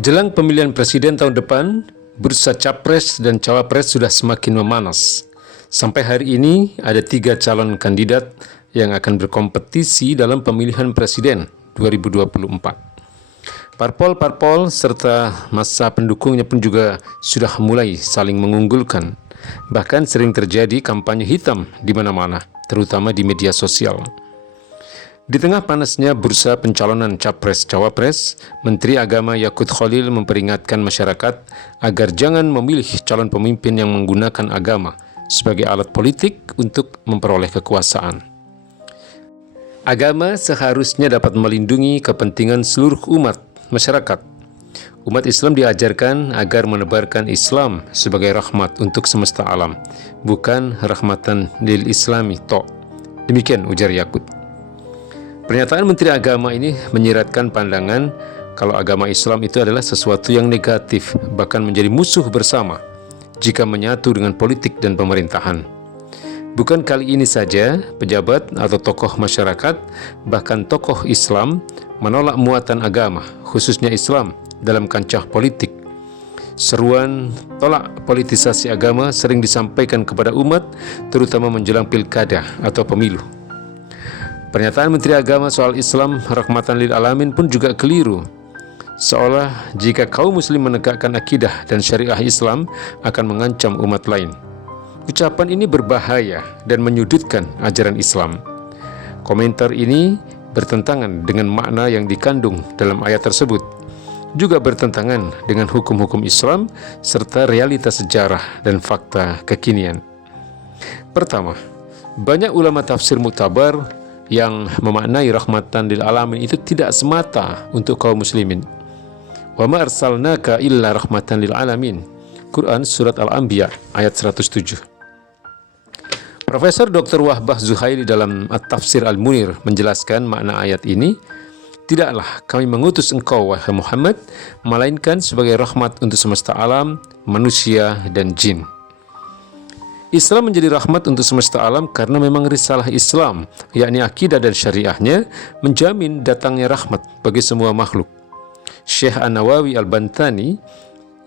Jelang pemilihan presiden tahun depan, bursa capres dan cawapres sudah semakin memanas. Sampai hari ini ada 3 calon kandidat yang akan berkompetisi dalam pemilihan presiden 2024. Parpol-parpol serta massa pendukungnya pun juga sudah mulai saling mengunggulkan. Bahkan sering terjadi kampanye hitam di mana-mana, terutama di media sosial. Di tengah panasnya bursa pencalonan capres-cawapres, Menteri Agama Yakut Khalil memperingatkan masyarakat agar jangan memilih calon pemimpin yang menggunakan agama sebagai alat politik untuk memperoleh kekuasaan. Agama seharusnya dapat melindungi kepentingan seluruh umat masyarakat. Umat Islam diajarkan agar menebarkan Islam sebagai rahmat untuk semesta alam, bukan rahmatan lil islami tok. Demikian ujar Yakut. Pernyataan Menteri Agama ini menyiratkan pandangan kalau agama Islam itu adalah sesuatu yang negatif, bahkan menjadi musuh bersama jika menyatu dengan politik dan pemerintahan. Bukan kali ini saja pejabat atau tokoh masyarakat, bahkan tokoh Islam menolak muatan agama, khususnya Islam, dalam kancah politik. Seruan tolak politisasi agama sering disampaikan kepada umat, terutama menjelang pilkada atau pemilu. Pernyataan Menteri Agama soal Islam rahmatan lil alamin pun juga keliru. Seolah jika kaum muslim menegakkan akidah dan syariah Islam akan mengancam umat lain. Ucapan ini berbahaya dan menyudutkan ajaran Islam. Komentar ini bertentangan dengan makna yang dikandung dalam ayat tersebut. Juga bertentangan dengan hukum-hukum Islam serta realitas sejarah dan fakta kekinian. Pertama, banyak ulama tafsir muktabar yang memaknai rahmatan lil alamin itu tidak semata untuk kaum muslimin. Wa ma arsalnaka illa rahmatan lil alamin. Quran surat Al-Anbiya ayat 107. Profesor Dr. Wahbah Zuhaili dalam At-Tafsir Al-Munir menjelaskan makna ayat ini, tidaklah kami mengutus engkau wahai Muhammad melainkan sebagai rahmat untuk semesta alam, manusia dan jin. Islam menjadi rahmat untuk semesta alam karena memang risalah Islam, yakni akidah dan syariahnya, menjamin datangnya rahmat bagi semua makhluk. Syekh An-Nawawi Al-Bantani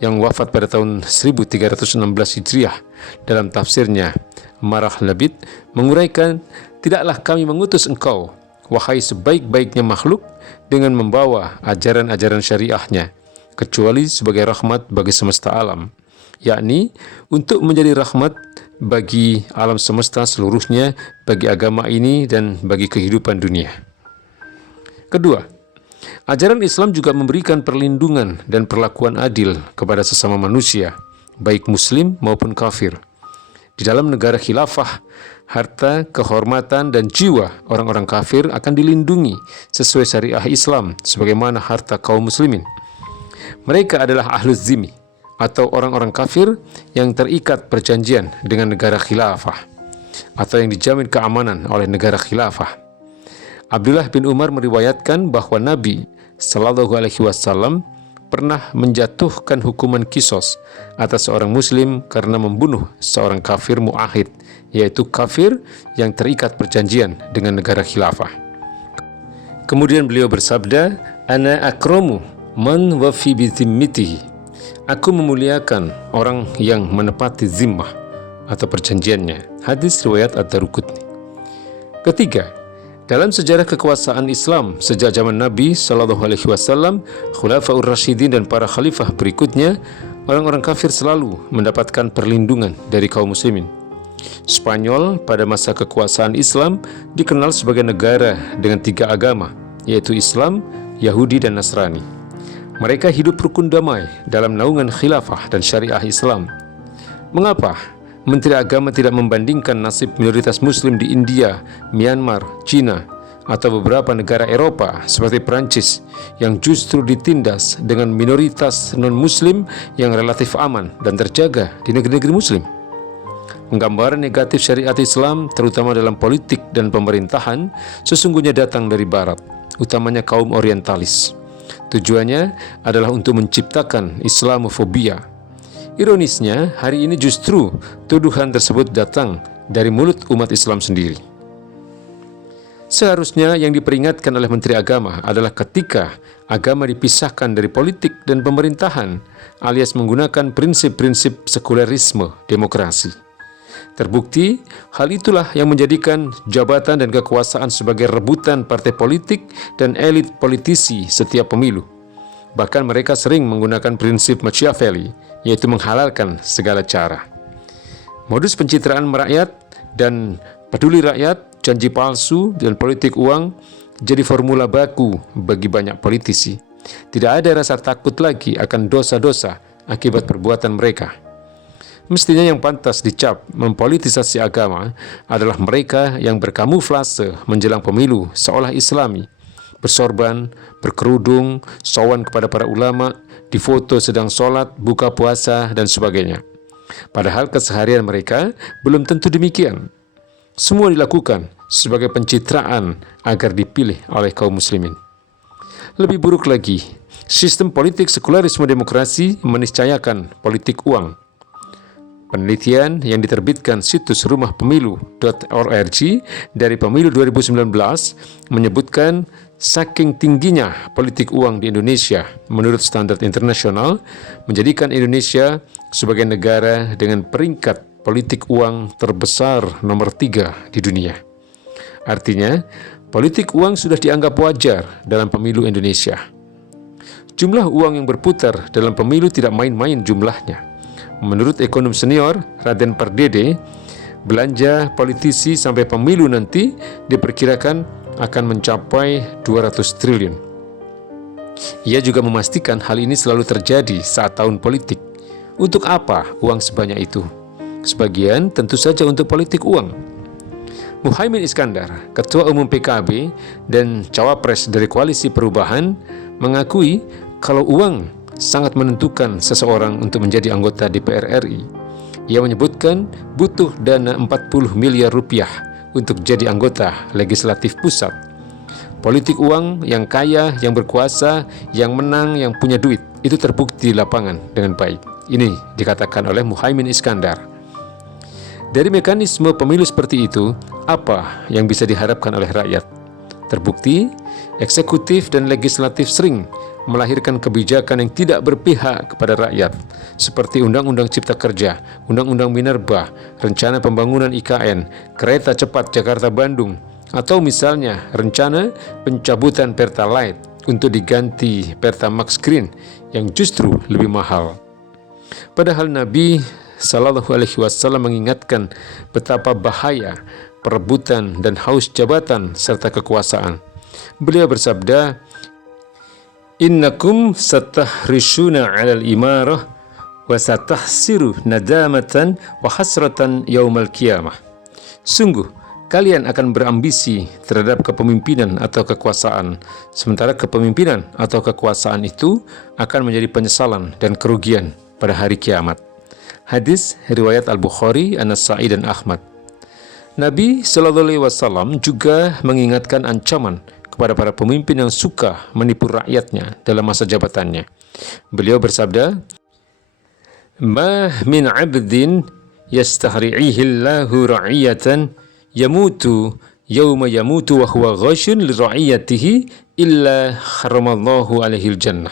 yang wafat pada tahun 1316 Hijriah dalam tafsirnya Marah Labid menguraikan, tidaklah kami mengutus engkau, wahai sebaik-baiknya makhluk, dengan membawa ajaran-ajaran syariahnya, kecuali sebagai rahmat bagi semesta alam, yakni untuk menjadi rahmat bagi alam semesta seluruhnya, bagi agama ini dan bagi kehidupan dunia. Kedua, ajaran Islam juga memberikan perlindungan dan perlakuan adil kepada sesama manusia, baik muslim maupun kafir. Di dalam negara khilafah, harta, kehormatan dan jiwa orang-orang kafir akan dilindungi sesuai syariah Islam sebagaimana harta kaum muslimin. Mereka adalah ahluz zimmi atau orang-orang kafir yang terikat perjanjian dengan negara khilafah atau yang dijamin keamanan oleh negara khilafah. Abdullah bin Umar meriwayatkan bahwa Nabi Shallallahu Alaihi Wasallam pernah menjatuhkan hukuman kisos atas seorang muslim karena membunuh seorang kafir mu'ahid, yaitu kafir yang terikat perjanjian dengan negara khilafah. Kemudian beliau bersabda, "Ana akramu man wafi bi zimmitihi." Aku memuliakan orang yang menepati zimmah atau perjanjiannya. Hadis riwayat Ad-Daruqutni. Ketiga, dalam sejarah kekuasaan Islam sejak zaman Nabi Shallallahu Alaihi Wasallam, Khulafaur Rasyidin dan para khalifah berikutnya, orang-orang kafir selalu mendapatkan perlindungan dari kaum muslimin. Spanyol pada masa kekuasaan Islam dikenal sebagai negara dengan 3 agama, yaitu Islam, Yahudi dan Nasrani. Mereka hidup rukun damai dalam naungan khilafah dan syariah Islam. Mengapa Menteri Agama tidak membandingkan nasib minoritas muslim di India, Myanmar, China, atau beberapa negara Eropa seperti Perancis yang justru ditindas dengan minoritas non-muslim yang relatif aman dan terjaga di negeri-negeri muslim? Penggambaran negatif syariat Islam, terutama dalam politik dan pemerintahan, sesungguhnya datang dari Barat, utamanya kaum orientalis. Tujuannya adalah untuk menciptakan Islamofobia. Ironisnya, hari ini justru tuduhan tersebut datang dari mulut umat Islam sendiri. Seharusnya yang diperingatkan oleh Menteri Agama adalah ketika agama dipisahkan dari politik dan pemerintahan, alias menggunakan prinsip-prinsip sekulerisme demokrasi. Terbukti, hal itulah yang menjadikan jabatan dan kekuasaan sebagai rebutan partai politik dan elit politisi setiap pemilu. Bahkan mereka sering menggunakan prinsip Machiavelli, yaitu menghalalkan segala cara. Modus pencitraan merakyat dan peduli rakyat, janji palsu, dan politik uang jadi formula baku bagi banyak politisi. Tidak ada rasa takut lagi akan dosa-dosa akibat perbuatan mereka. Mestinya yang pantas dicap mempolitisasi agama adalah mereka yang berkamuflase menjelang pemilu seolah Islami, bersorban, berkerudung, sowan kepada para ulama, difoto sedang sholat, buka puasa, dan sebagainya. Padahal keseharian mereka belum tentu demikian. Semua dilakukan sebagai pencitraan agar dipilih oleh kaum muslimin. Lebih buruk lagi, sistem politik sekularisme demokrasi meniscayakan politik uang. Penelitian yang diterbitkan situs rumahpemilu.org dari pemilu 2019 menyebutkan saking tingginya politik uang di Indonesia menurut standar internasional menjadikan Indonesia sebagai negara dengan peringkat politik uang terbesar nomor 3 di dunia. Artinya, politik uang sudah dianggap wajar dalam pemilu Indonesia. Jumlah uang yang berputar dalam pemilu tidak main-main jumlahnya. Menurut ekonom senior Raden Pardede, belanja politisi sampai pemilu nanti diperkirakan akan mencapai 200 triliun. Ia juga memastikan hal ini selalu terjadi saat tahun politik. Untuk apa uang sebanyak itu? Sebagian tentu saja untuk politik uang. Muhaimin Iskandar, Ketua Umum PKB dan Cawapres dari Koalisi Perubahan, mengakui kalau uang sangat menentukan seseorang untuk menjadi anggota DPR RI. Ia menyebutkan butuh dana 40 miliar rupiah untuk jadi anggota legislatif pusat. Politik uang, yang kaya, yang berkuasa, yang menang, yang punya duit, itu terbukti di lapangan dengan baik. Ini dikatakan oleh Muhaimin Iskandar. Dari mekanisme pemilu seperti itu, apa yang bisa diharapkan oleh rakyat? Terbukti, eksekutif dan legislatif sering melahirkan kebijakan yang tidak berpihak kepada rakyat, seperti Undang-Undang Cipta Kerja, Undang-Undang Minerba, Rencana Pembangunan IKN, Kereta Cepat Jakarta-Bandung, atau misalnya rencana pencabutan Pertalite untuk diganti Pertamax Green yang justru lebih mahal. Padahal Nabi Shallallahu Alaihi Wasallam mengingatkan betapa bahaya perebutan dan haus jabatan serta kekuasaan. Beliau bersabda, "Innakum satahrisuna 'alal imarah wa satahsiru nadamatan wa hasratan yaumal qiyamah." Sungguh, kalian akan berambisi terhadap kepemimpinan atau kekuasaan, sementara kepemimpinan atau kekuasaan itu akan menjadi penyesalan dan kerugian pada hari kiamat. Hadis riwayat Al-Bukhari, An-Nasa'i dan Ahmad. Nabi Shallallahu Alaihi Wasallam juga mengingatkan ancaman kepada para pemimpin yang suka menipu rakyatnya dalam masa jabatannya. Beliau bersabda, "Ma min 'abdin yastahri'ihillahu ra'iyatan yamutu yawma yamutu wa huwa ghashun li ra'iyatihi illa haramallahu alaihil jannah."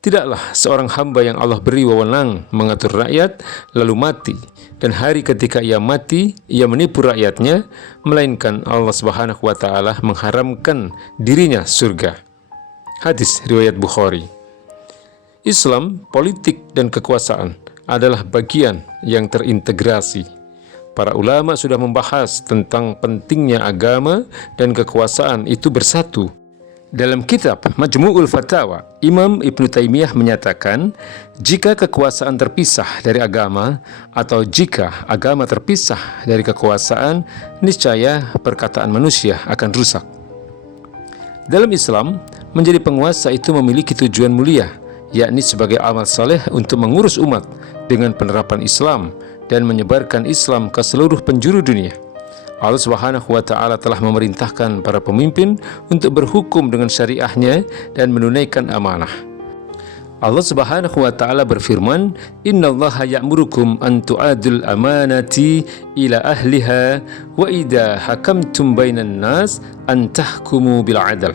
Tidaklah seorang hamba yang Allah beri wewenang mengatur rakyat lalu mati, dan hari ketika ia mati ia menipu rakyatnya, melainkan Allah Subhanahu wa taala mengharamkan dirinya surga. Hadis riwayat Bukhari. Islam, politik dan kekuasaan adalah bagian yang terintegrasi. Para ulama sudah membahas tentang pentingnya agama dan kekuasaan itu bersatu. Dalam kitab Majmu'ul Fatawa, Imam Ibnu Taimiyah menyatakan, jika kekuasaan terpisah dari agama atau jika agama terpisah dari kekuasaan, niscaya perkataan manusia akan rusak. Dalam Islam, menjadi penguasa itu memiliki tujuan mulia, yakni sebagai amal saleh untuk mengurus umat dengan penerapan Islam dan menyebarkan Islam ke seluruh penjuru dunia. Allah Subhanahu wa taala telah memerintahkan para pemimpin untuk berhukum dengan syariahnya dan menunaikan amanah. Allah Subhanahu wa taala berfirman, "Innallaha ya'murukum an tu'adul amanati ila ahliha wa idza hakamtum bainan nas an tahkumu bil 'adl."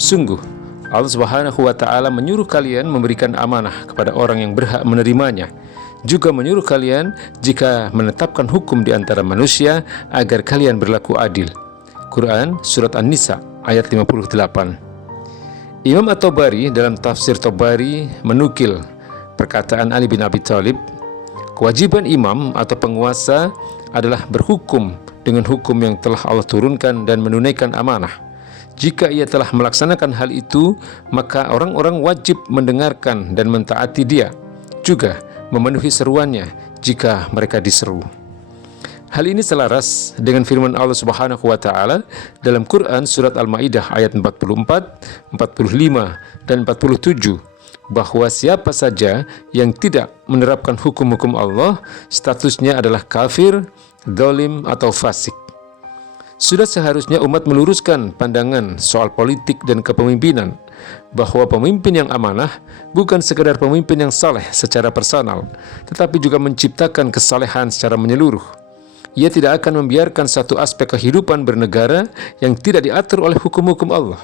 Sungguh Allah Subhanahu wa taala menyuruh kalian memberikan amanah kepada orang yang berhak menerimanya. Juga menyuruh kalian jika menetapkan hukum di antara manusia agar kalian berlaku adil. Quran Surat An-Nisa ayat 58. Imam At-Tabari dalam tafsir Tabari menukil perkataan Ali bin Abi Thalib, kewajiban imam atau penguasa adalah berhukum dengan hukum yang telah Allah turunkan dan menunaikan amanah. Jika ia telah melaksanakan hal itu, maka orang-orang wajib mendengarkan dan mentaati dia, juga memenuhi seruannya jika mereka diseru. Hal ini selaras dengan firman Allah Subhanahu wa taala dalam Quran surat Al-Maidah ayat 44, 45 dan 47 bahwa siapa saja yang tidak menerapkan hukum-hukum Allah statusnya adalah kafir, zalim atau fasik. Sudah seharusnya umat meluruskan pandangan soal politik dan kepemimpinan, bahwa pemimpin yang amanah bukan sekadar pemimpin yang saleh secara personal, tetapi juga menciptakan kesalehan secara menyeluruh. Ia tidak akan membiarkan satu aspek kehidupan bernegara yang tidak diatur oleh hukum-hukum Allah.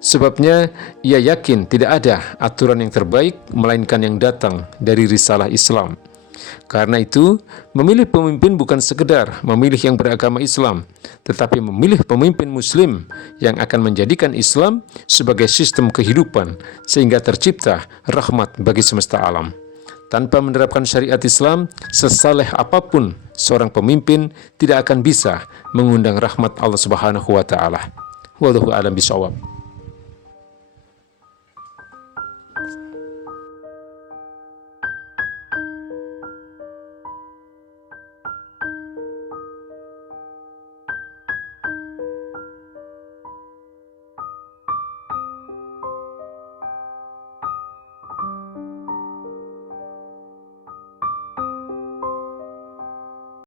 Sebabnya, ia yakin tidak ada aturan yang terbaik melainkan yang datang dari risalah Islam. Karena itu, memilih pemimpin bukan sekedar memilih yang beragama Islam, tetapi memilih pemimpin Muslim yang akan menjadikan Islam sebagai sistem kehidupan sehingga tercipta rahmat bagi semesta alam. Tanpa menerapkan syariat Islam, sesaleh apapun seorang pemimpin tidak akan bisa mengundang rahmat Allah Subhanahu wa taala. Wallahu a'lam bishawab.